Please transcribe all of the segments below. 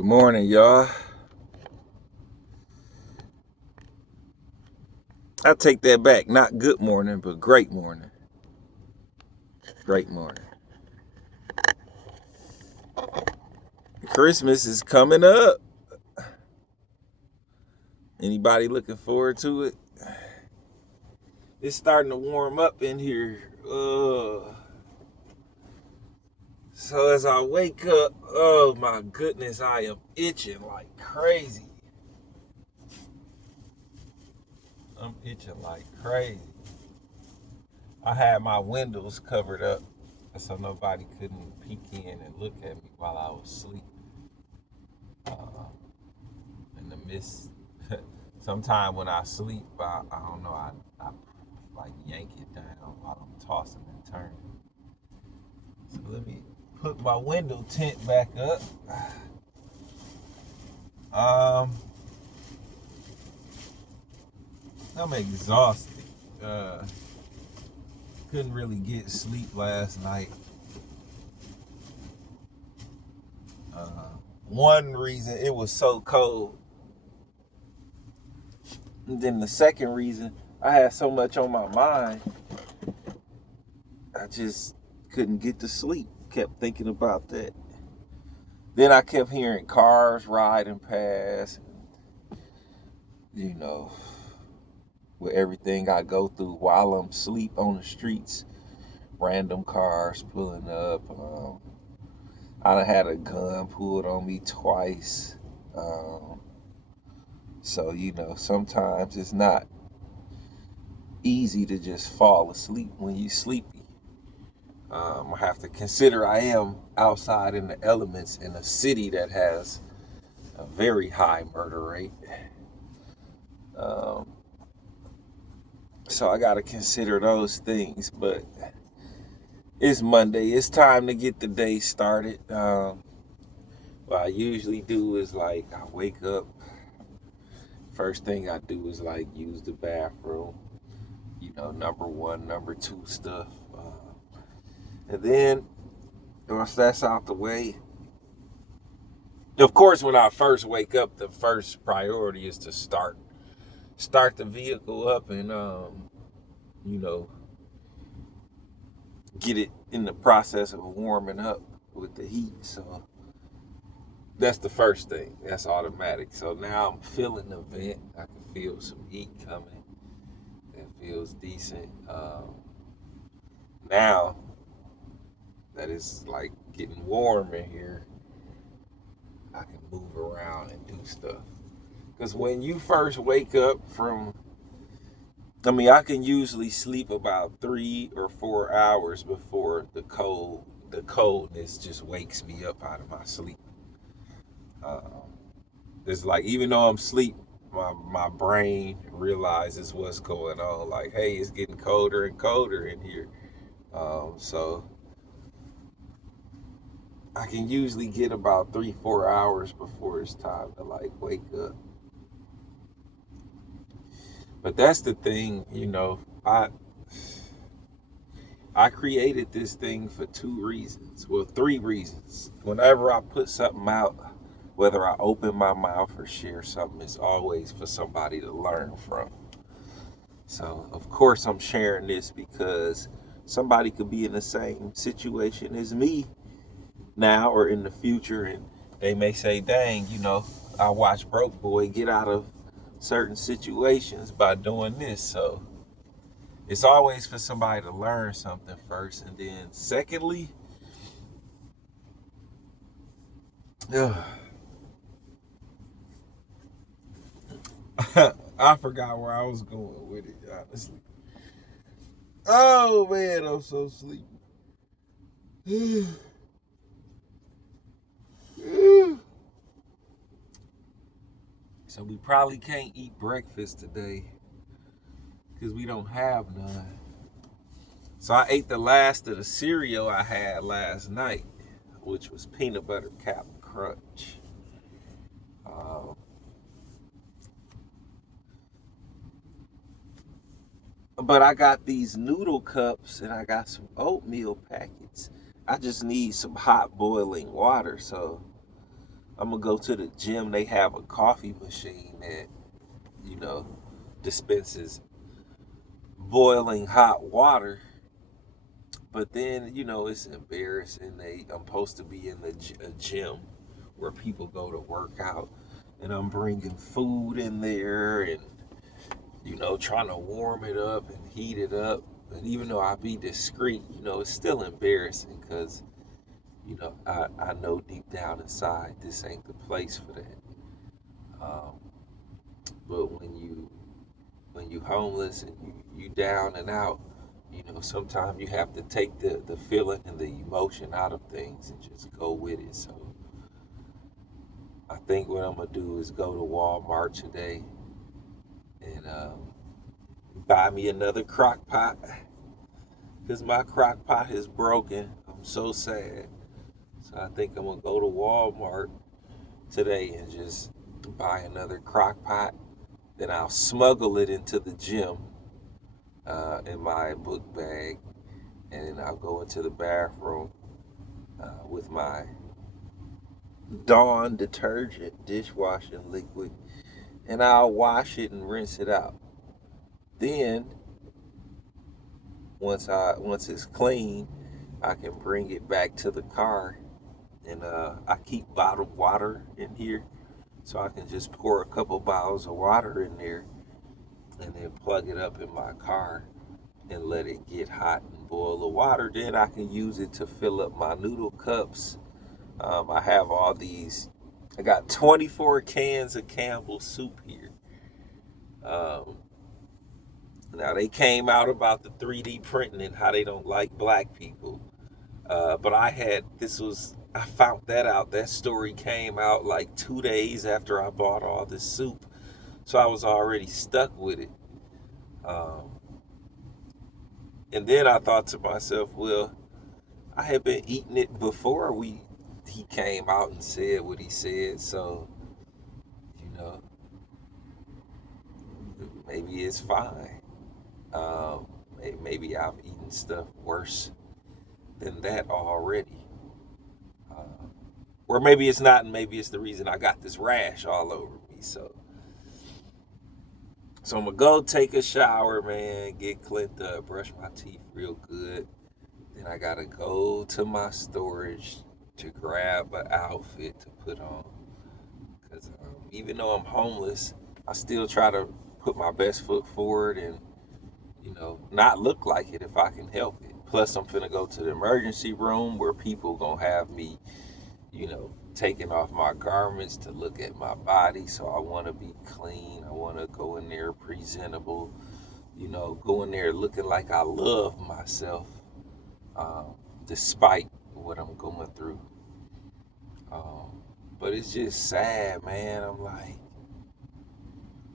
Good morning, y'all. I take that back. Not good morning, but great morning. Great morning. Christmas is coming up. Anybody looking forward to it? It's starting to warm up in here. So as I wake up, oh my goodness, I am itching like crazy. I'm itching like crazy. I had my windows covered up so nobody couldn't peek in and look at me while I was asleep. In the midst, sometime when I sleep, I don't know, I like yank it down while I'm tossing and turning. So let me put my window tint back up. I'm exhausted. Uh, couldn't really get sleep last night. One reason, it was so cold. And then the second reason, I had so much on my mind, I just couldn't get to sleep. Kept thinking about that. Then I kept hearing cars riding past, you know, with everything I go through while I'm asleep on the streets, random cars pulling up. I done had a gun pulled on me twice. So, sometimes it's not easy to just fall asleep when you're sleepy. I have to consider I am outside in the elements in a city that has a very high murder rate. Um, so I got to consider those things. But it's Monday. It's time to get the day started. What I usually do is I wake up. First thing I do is use the bathroom. Number one, number two stuff. And then once that's out the way, of course, when I first wake up, the first priority is to start the vehicle up and you know get it in the process of warming up with the heat. So that's the first thing. That's automatic. So now I'm feeling the vent. I can feel some heat coming. It feels decent. Now that it's getting warm in here, I can move around and do stuff. Because when you first wake up I can usually sleep about 3 or 4 hours before the coldness just wakes me up out of my sleep. It's even though I'm asleep, my brain realizes what's going on. Hey, it's getting colder and colder in here. So I can usually get about 3, 4 hours before it's time to wake up. But that's the thing, I created this thing for 2 reasons. Well, 3 reasons. Whenever I put something out, whether I open my mouth or share something, it's always for somebody to learn from. So, of course, I'm sharing this because somebody could be in the same situation as me now or in the future, and they may say, dang, I watched Broke Boy get out of certain situations by doing this. So, it's always for somebody to learn something first. And then, secondly, I forgot where I was going with it, honestly. Oh man, I'm so sleepy. So we probably can't eat breakfast today because we don't have none. So I ate the last of the cereal I had last night, which was peanut butter Captain Crunch. Um, but I got these noodle cups and I got some oatmeal packets. I just need some hot boiling water. So I'm gonna go to the gym. They have a coffee machine that, you know, dispenses boiling hot water. But then, it's embarrassing. I'm supposed to be in a gym where people go to work out, and I'm bringing food in there and, trying to warm it up and heat it up. And even though I be discreet, it's still embarrassing because, I know deep down inside this ain't the place for that. Um, but when you homeless and you down and out, sometimes you have to take the feeling and the emotion out of things and just go with it. So I think what I'm gonna do is go to Walmart today and buy me another crock pot because my crock pot is broken. I'm so sad. So I think I'm gonna go to Walmart today and just buy another crock pot. Then I'll smuggle it into the gym in my book bag, and then I'll go into the bathroom with my Dawn detergent dishwashing liquid, and I'll wash it and rinse it out. Then once it's clean, I can bring it back to the car, and I keep bottled water in here, so I can just pour a couple bottles of water in there, and then plug it up in my car and let it get hot and boil the water. Then I can use it to fill up my noodle cups. I have all these. I got 24 cans of Campbell's soup here. Um, Now they came out about the 3D printing and how they don't like black people. But I found that out. That story came out like 2 days after I bought all this soup. So I was already stuck with it. Um, and then I thought to myself, well, I had been eating it before he came out and said what he said. So, you know, maybe it's fine. Um, Maybe I've eaten stuff worse than that already. Uh, or maybe it's not, and maybe it's the reason I got this rash all over me. So I'm gonna go take a shower, man, get cleaned up, brush my teeth real good. Then I gotta go to my storage to grab an outfit to put on. Cause even though I'm homeless, I still try to put my best foot forward and not look like it if I can help it. Plus, I'm finna go to the emergency room where people gonna have me, taking off my garments to look at my body. So I want to be clean. I want to go in there presentable. Go in there looking like I love myself, despite what I'm going through. But it's just sad, man. I'm like,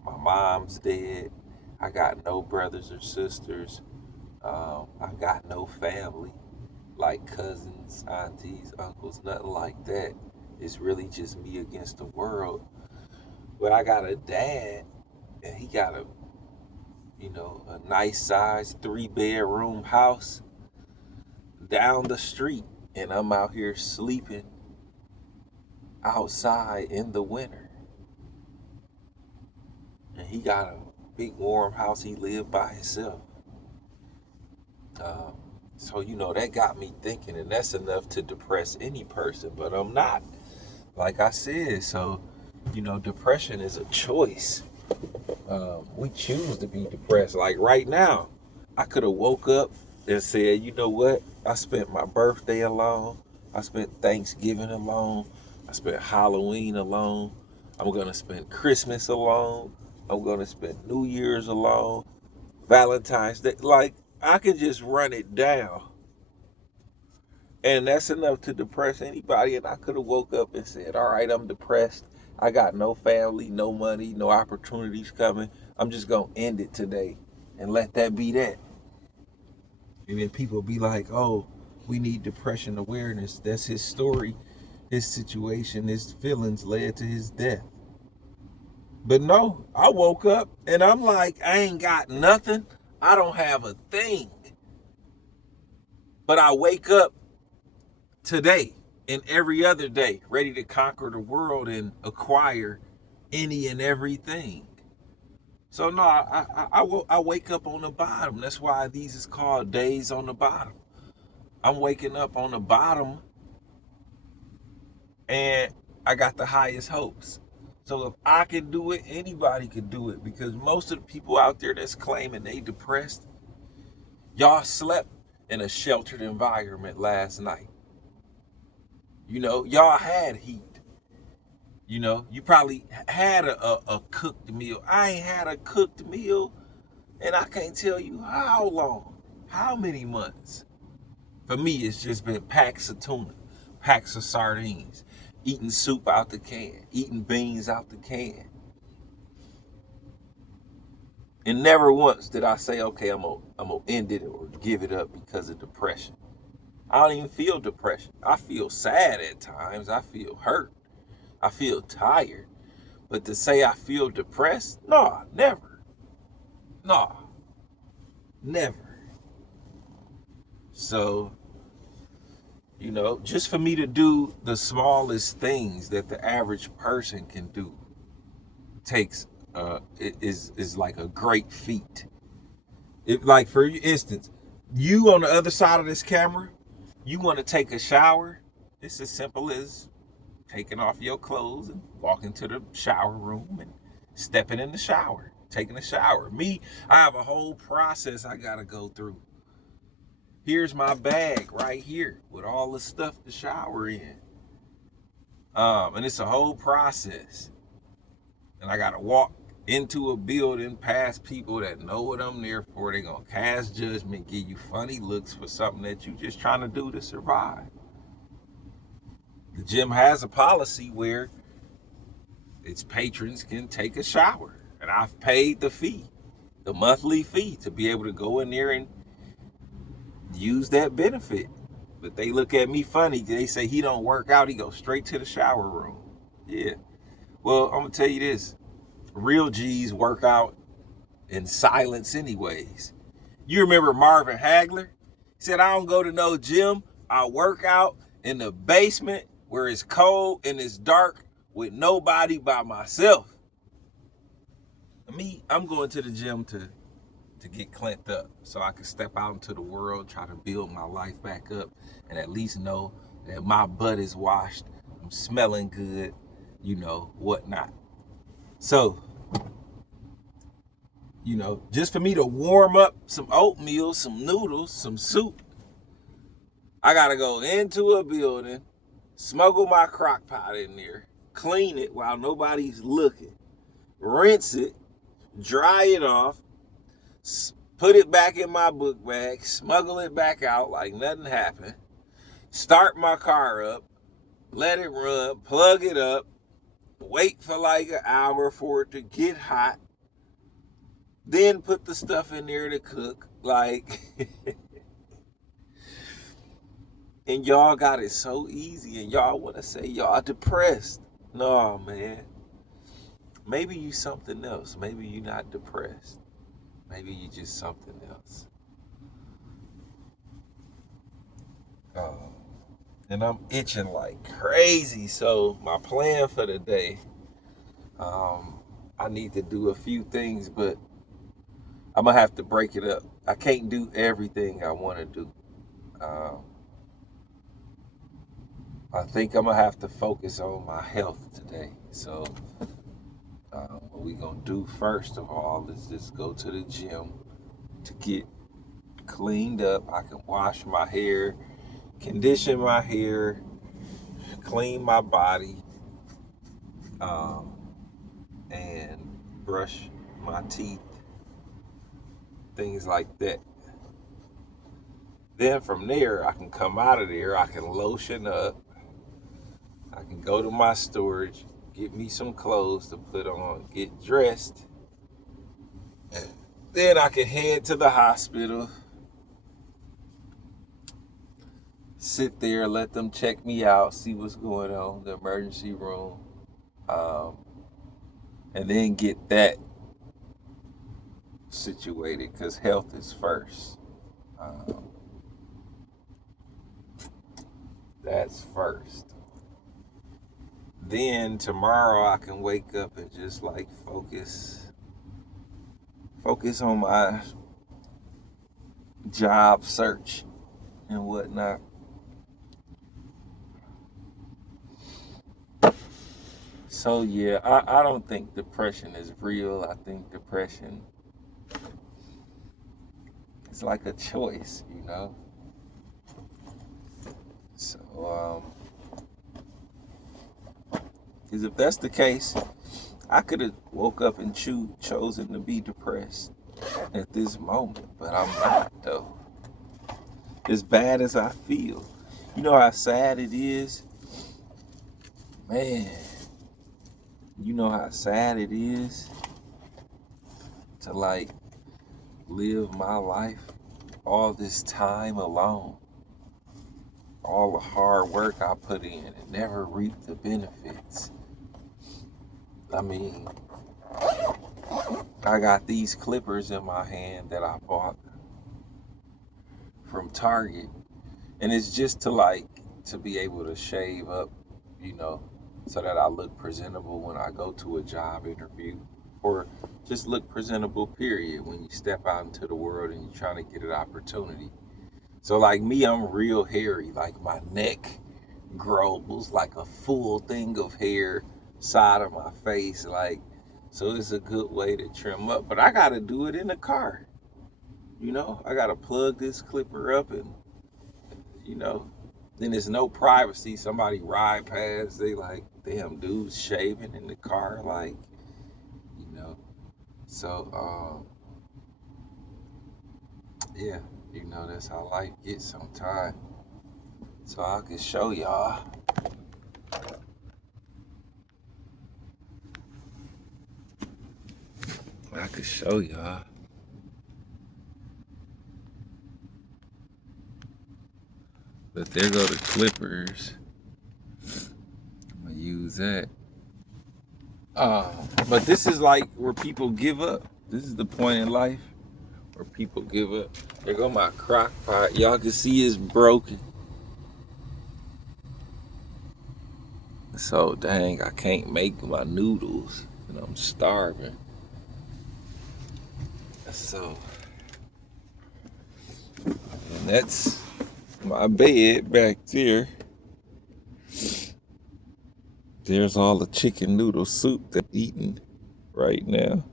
my mom's dead. I got no brothers or sisters. I got no family, like cousins, aunties, uncles, nothing like that. It's really just me against the world. But I got a dad, and he got a nice size 3-bedroom house down the street, and I'm out here sleeping outside in the winter. And he got a big warm house. He lived by himself. Um, so that got me thinking, and that's enough to depress any person. But I'm not, like I said. So depression is a choice. We choose to be depressed. Like right now, I could have woke up and said, you know what? I spent my birthday alone. I spent Thanksgiving alone. I spent Halloween alone. I'm gonna spend Christmas alone. I'm gonna spend New Year's alone. Valentine's Day. Like, I could just run it down. And that's enough to depress anybody. And I could have woke up and said, all right, I'm depressed. I got no family, no money, no opportunities coming. I'm just going to end it today and let that be that. And then people be like, oh, we need depression awareness. That's his story, his situation, his feelings led to his death. But no, I woke up and I'm like, I ain't got nothing. I don't have a thing. But I wake up today. and every other day, ready to conquer the world and acquire any and everything. So no, I wake up on the bottom. That's why these is called days on the bottom. I'm waking up on the bottom, and I got the highest hopes. So if I can do it, anybody can do it. Because most of the people out there that's claiming they depressed, y'all slept in a sheltered environment last night. You know, y'all had heat. You know, you probably had a cooked meal. I ain't had a cooked meal, and I can't tell you how long, how many months. For me, it's just been packs of tuna, packs of sardines, eating soup out the can, eating beans out the can. And never once did I say, okay, I'm gonna end it or give it up because of depression. I don't even feel depression. I feel sad at times. I feel hurt. I feel tired. But to say I feel depressed, no, never. No, never. So, you know, just for me to do the smallest things that the average person can do takes is like a great feat. If, like, for instance, you on the other side of this camera, you want to take a shower, it's as simple as taking off your clothes and walking to the shower room and stepping in the shower, taking a shower. Me, I have a whole process I gotta go through. Here's my bag right here with all the stuff to shower in. And it's a whole process. And I gotta walk into a building past people that know what I'm there for. They're gonna cast judgment, give you funny looks for something that you're just trying to do to survive. The gym has a policy where its patrons can take a shower. And I've paid the fee, the monthly fee, to be able to go in there and use that benefit. But they look at me funny. They say he don't work out. He goes straight to the shower room. Yeah. Well, I'm gonna tell you this. Real G's work out in silence anyways. You remember Marvin Hagler? He said, I don't go to no gym. I work out in the basement where it's cold and it's dark with nobody by myself. Me, I'm going to the gym to get clamped up so I can step out into the world, try to build my life back up, and at least know that my butt is washed, I'm smelling good, you know, whatnot. So, you know, just for me to warm up some oatmeal, some noodles, some soup, I gotta go into a building, smuggle my crock pot in there, clean it while nobody's looking, rinse it, dry it off, put it back in my book bag, smuggle it back out like nothing happened, start my car up, let it run, plug it up, wait for like an hour for it to get hot, then put the stuff in there to cook. Like, and y'all got it so easy, and y'all want to say y'all depressed. No, man. Maybe you something else. Maybe you not depressed. Maybe you just something else. Oh. And I'm itching like crazy. So my plan for the day, I need to do a few things, but I'm gonna have to break it up. I can't do everything I want to do. Um, I think I'm gonna have to focus on my health today. So what we gonna do first of all is just go to the gym to get cleaned up. I can wash my hair, condition my hair, clean my body, um, and brush my teeth, things like that. Then from there, I can come out of there, I can lotion up, I can go to my storage, get me some clothes to put on, get dressed. Then I can head to the hospital, sit there, let them check me out, see what's going on, the emergency room, um, and then get that situated because health is first. Um, That's first. Then tomorrow I can wake up and just like focus on my job search and whatnot. So yeah, I don't think depression is real. I think depression is like a choice, you know. So, because if that's the case, I could have woke up and chosen to be depressed at this moment, but I'm not though. As bad as I feel, you know how sad it is, man. You know how sad it is to like live my life all this time alone. All the hard work I put in and never reap the benefits. I mean, I got these clippers in my hand that I bought from Target, and it's just to be able to shave up, you know, so that I look presentable when I go to a job interview, or just look presentable, period, when you step out into the world and you're trying to get an opportunity. So like me, I'm real hairy. Like my neck grows like a full thing of hair, side of my face, like, so it's a good way to trim up. But I gotta do it in the car. You know, I gotta plug this clipper up and, you know, then there's no privacy. Somebody ride past, they like, damn, dude's shaving in the car, like, you know. So, yeah, you know, that's how life gets sometimes. So I can show y'all. I could show y'all. But there go the clippers. I'm gonna use that. But this is like where people give up. This is the point in life where people give up. There go my crock pot. Y'all can see it's broken. So dang, I can't make my noodles and I'm starving. So, and that's my bed back there. There's all the chicken noodle soup that I'm eating right now.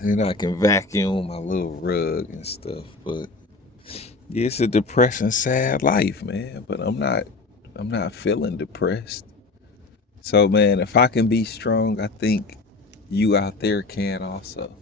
And I can vacuum my little rug and stuff, but yeah, it's a depressing, sad life, man. But I'm not feeling depressed. So man, if I can be strong, I think you out there can also.